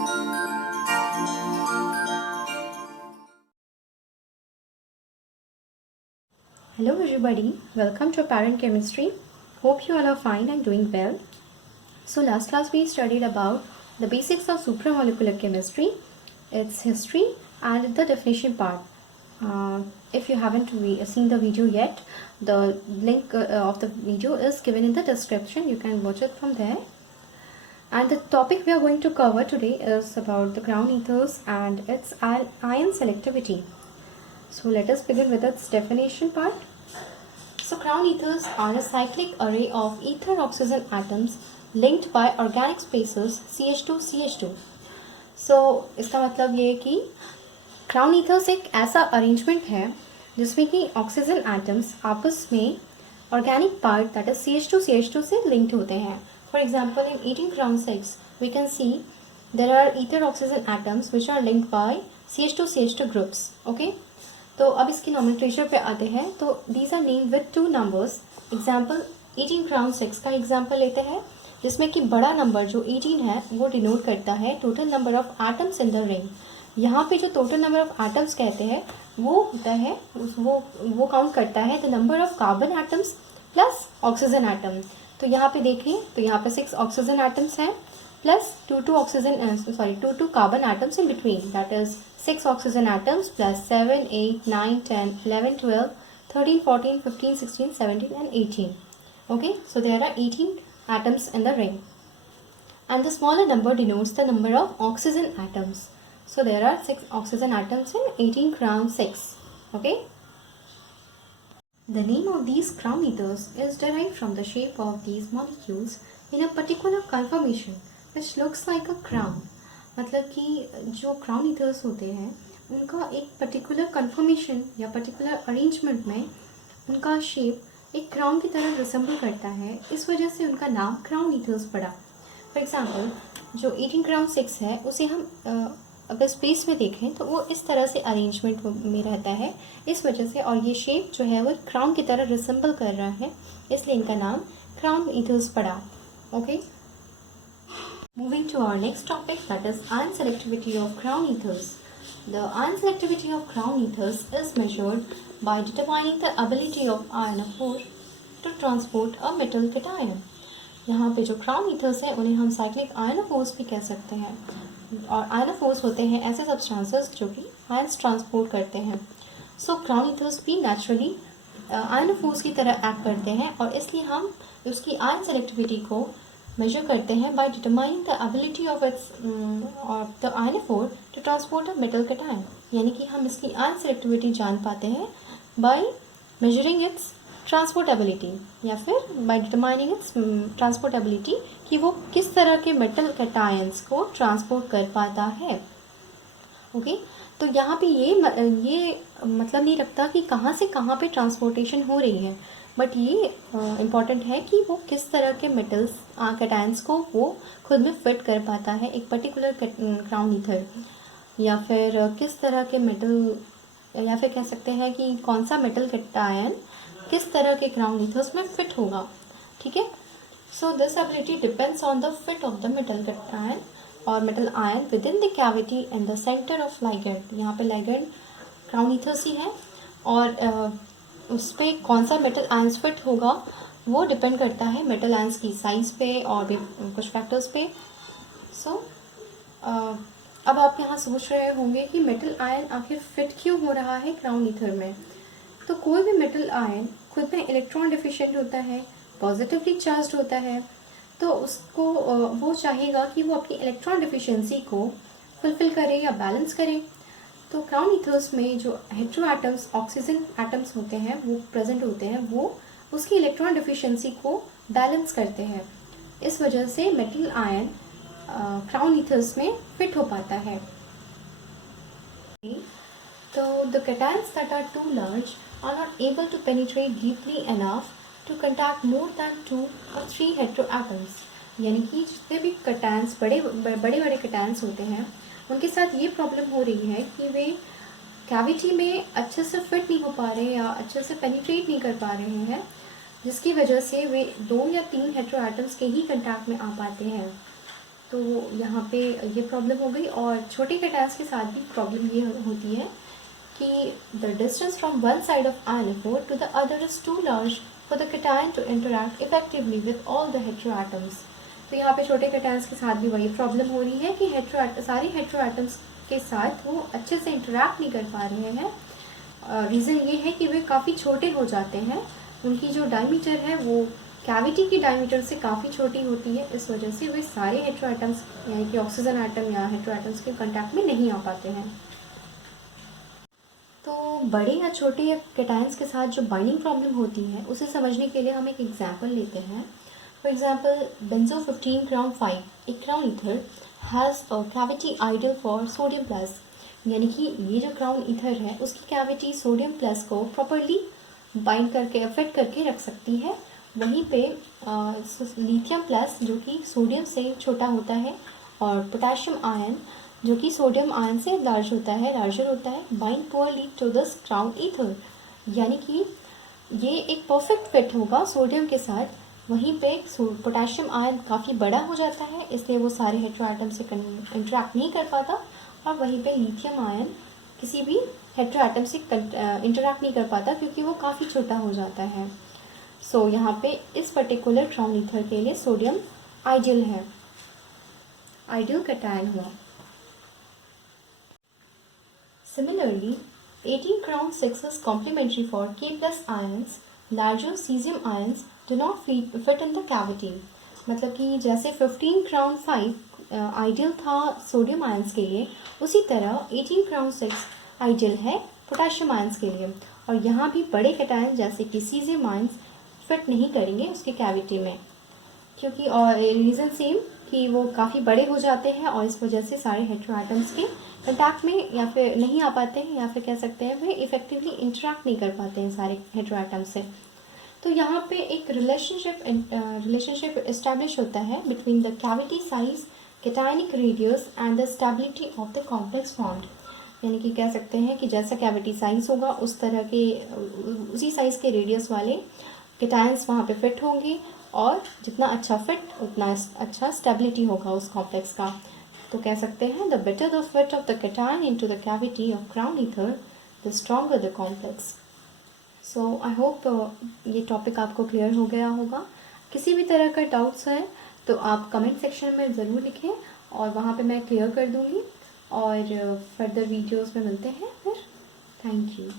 Hello everybody, welcome to Apparent Chemistry. Hope you all are fine and doing well. So last class we studied about the basics of supramolecular chemistry, its history and the definition part. If you haven't seen the video yet, the link of the video is given in the description. You can watch it from there. And the topic we are going to cover today is about the crown ethers and its ion selectivity. So let us begin with its definition part. So crown ethers are a cyclic array of ether oxygen atoms linked by organic spaces CH2CH2. So इसका मतलब ये है कि crown ethers एक ऐसा arrangement है जिसमें कि ऑक्सीजन एटम्स आपस में organic part that is CH2CH2 से लिंक्ड होते हैं. For example in 18 crown 6 we can see there are ether oxygen atoms which are linked by CH2CH2 groups. Okay, तो अब इसकी नॉमेनक्लेचर पे आते हैं. तो these are name with 2 numbers. Example 18 crown 6 का एग्जाम्पल लेते हैं जिसमें कि बड़ा नंबर जो 18 है वो डिनोट करता है total number of atoms in the ring. यहाँ पे जो टोटल नंबर ऑफ एटम्स कहते हैं वो होता है वो काउंट करता है the number of carbon atoms plus oxygen atom. तो यहाँ पे देखें तो यहाँ पे 6 ऑक्सीजन एटम्स हैं plus 2 carbon atoms in between, that is 6 oxygen atoms plus 7, 8, 9, 10, 11, 12, 13, 14, 15, 16, 17 and 18. Okay, so there are 18 atoms in the ring. And the smaller number denotes the number of oxygen atoms. So there are 6 oxygen atoms in 18 crown 6. Okay. The name of these crown ethers is derived from the shape of these molecules in a particular conformation which looks like a crown. मतलब कि जो crown ethers होते हैं उनका एक particular conformation या particular arrangement में उनका शेप एक क्राउन की तरह रिसेंबल करता है, इस वजह से उनका नाम क्राउन ईथर्स पड़ा. फॉर एग्जांपल जो 18 crown 6 है उसे हम अगर स्पेस में देखें तो वो इस तरह से अरेंजमेंट में रहता है, इस वजह से, और ये शेप जो है वो क्राउन की तरह रिसेंबल कर रहा है, इसलिए इनका नाम क्राउन ईथर्स पड़ा. Okay, moving to our next topic, that is ion selectivity of crown ethers. The ion selectivity of crown ethers is measured by determining the ability of ionophore to transport a metal cation. यहाँ पे जो crown ethers हैं उन्हें हम cyclic ionophores भी कह सकते हैं, और ionophores होते हैं ऐसे substances जो कि ions transport करते हैं. So crown ethers भी naturally ionophores की तरह act करते हैं, और इसलिए हम उसकी ion selectivity को मेजर करते हैं by determining the ability of its the ionophore to transport a metal cation. यानी कि हम इसकी आयन सेलेक्टिविटी जान पाते हैं by measuring its transport ability, या फिर by determining its transport ability कि वो किस तरह के मेटल कैटायंस को ट्रांसपोर्ट कर पाता है. ओके, तो यहाँ पे ये मतलब नहीं रखता कि कहाँ से कहाँ पे ट्रांसपोर्टेशन हो रही है, बट ये इम्पॉर्टेंट है कि वो किस तरह के मेटल्स कैटायंस को वो खुद में फिट कर पाता है एक पर्टिकुलर क्राउन ईथर, या फिर किस तरह के मेटल, या फिर कह सकते हैं कि कौन सा मेटल कैटायन किस तरह के क्राउन ईथर्स में फिट होगा. ठीक है, so this ability depends on the fit of the metal cation और metal ion within the cavity and the centre of ligand. यहाँ पे लाइगेंड क्राउन ईथर्स ही है, और उस पर कौन सा मेटल आयंस फिट होगा वो डिपेंड करता है मेटल आयंस की साइज़ पे और भी कुछ फैक्टर्स पे. सो अब आप यहाँ सोच रहे होंगे कि मेटल आयन आखिर फिट क्यों हो रहा है क्राउन ईथर में. तो कोई भी मेटल आयन खुद में इलेक्ट्रॉन डिफिशिएंट होता है, पॉजिटिवली चार्ज्ड होता है, तो उसको वो चाहेगा कि वो अपनी इलेक्ट्रॉन डिफिशिएंसी को फुलफिल करे या बैलेंस करे. तो क्राउन ईथर्स में जो हेट्रो एटम्स ऑक्सीजन एटम्स होते हैं वो प्रेजेंट होते हैं, वो उसकी इलेक्ट्रॉन डिफिशिएंसी को बैलेंस करते हैं. इस वजह से मेटल आयन क्राउन ईथर्स में फिट हो पाता है. तो the cations that are too large are not able to penetrate deeply enough to contact more than 2 or 3 heteroatoms. यानी कि जितने भी कैटायंस बड़े कैटायंस होते हैं उनके साथ ये प्रॉब्लम हो रही है कि वे कैविटी में अच्छे से फिट नहीं हो पा रहे या अच्छे से पेनिट्रेट नहीं कर पा रहे हैं, जिसकी वजह से वे 2 या 3 हेट्रो एटम्स के ही कंटैक्ट में आ पाते हैं. तो यहाँ पे ये प्रॉब्लम हो गई। और छोटे कैटायंस के साथ भी प्रॉब्लम ये होती है कि the distance from one side of ionophore to the other is too large for the cation to interact effectively with all the heteroatoms. तो यहाँ पे छोटे कैटायंस के साथ भी वही प्रॉब्लम हो रही है कि सारे हेटेरोएटम्स के साथ वो अच्छे से इंटरैक्ट नहीं कर पा रहे हैं। रीज़न ये है कि वे काफ़ी छोटे हो जाते हैं, उनकी जो डायमीटर है वो कैविटी की डायमीटर से काफ़ी छोटी होती है। इस वजह से वे सारे हेटेरोएटम्स यानी कि ऑक्सीजन एटम या हेटेरोएटम्स के कांटेक्ट में नहीं आ पाते हैं। तो बड़े या छोटे कैटायंस के साथ जो बाइंडिंग प्रॉब्लम होती है उसे समझने के लिए हम एक एग्जांपल लेते हैं। फॉर एग्जांपल बेंजो 15 क्राउन 5 एक crown ether has a cavity ideal for sodium plus, यानी कि ये जो क्राउन ईथर है उसकी कैविटी सोडियम प्लस को प्रॉपरली बाइंड करके फिट करके रख सकती है। वहीं पे लिथियम प्लस जो कि सोडियम से छोटा होता है और पोटेशियम आयन जो कि सोडियम आयन से लार्जर होता है bind poorly to this crown ether, यानी कि ये एक परफेक्ट फिट होगा सोडियम के साथ। वहीं पे पोटेशियम आयन काफ़ी बड़ा हो जाता है, इसलिए वो सारे हेटेरोएटम से इंटरेक्ट नहीं कर पाता, और वहीं पे लिथियम आयन किसी भी हेटेरोएटम से इंटरेक्ट नहीं कर पाता क्योंकि वो काफ़ी छोटा हो जाता है। सो यहाँ पे इस पर्टिकुलर क्राउन ईथर के लिए सोडियम आइडियल है, आइडियल कैटायन हुआ। Similarly, 18 crown 6 is complementary for K plus ions. Larger cesium ions do not fit in the cavity. मतलब कि जैसे 15 क्राउन 5 आइडियल था सोडियम आयंस के लिए, उसी तरह 18 क्राउन 6 आइडियल है पोटेशियम आयंस के लिए। और यहाँ भी बड़े कैटायन जैसे कि सीजियम आयंस फिट नहीं करेंगे उसके कैविटी में, क्योंकि और रीज़न सेम कि वो काफ़ी बड़े हो जाते हैं और इस वजह से सारे हेटेरोएटम्स के कंटैक्ट में या फिर नहीं आ पाते हैं, या फिर कह सकते हैं वे इफेक्टिवली इंटरेक्ट नहीं कर पाते हैं सारे हेटेरोएटम्स से। तो यहाँ पे एक रिलेशनशिप इस्टेब्लिश होता है between the cavity size, cationic radius and the stability of the complex bond. यानी कि कह सकते हैं कि जैसा कैविटी साइज होगा उस तरह के उसी साइज के रेडियस वाले कैटायंस वहाँ पे फिट होंगे, और जितना अच्छा फिट उतना अच्छा स्टेबिलिटी होगा उस कॉम्प्लेक्स का। तो कह सकते हैं the better the fit of the cation into the cavity of crown ether the stronger the complex. So I hope ये टॉपिक आपको क्लियर हो गया होगा। किसी भी तरह का डाउट्स है तो आप कमेंट सेक्शन में ज़रूर लिखें और वहाँ पे मैं क्लियर कर दूँगी। और फर्दर वीडियोस में मिलते हैं फिर। Thank you.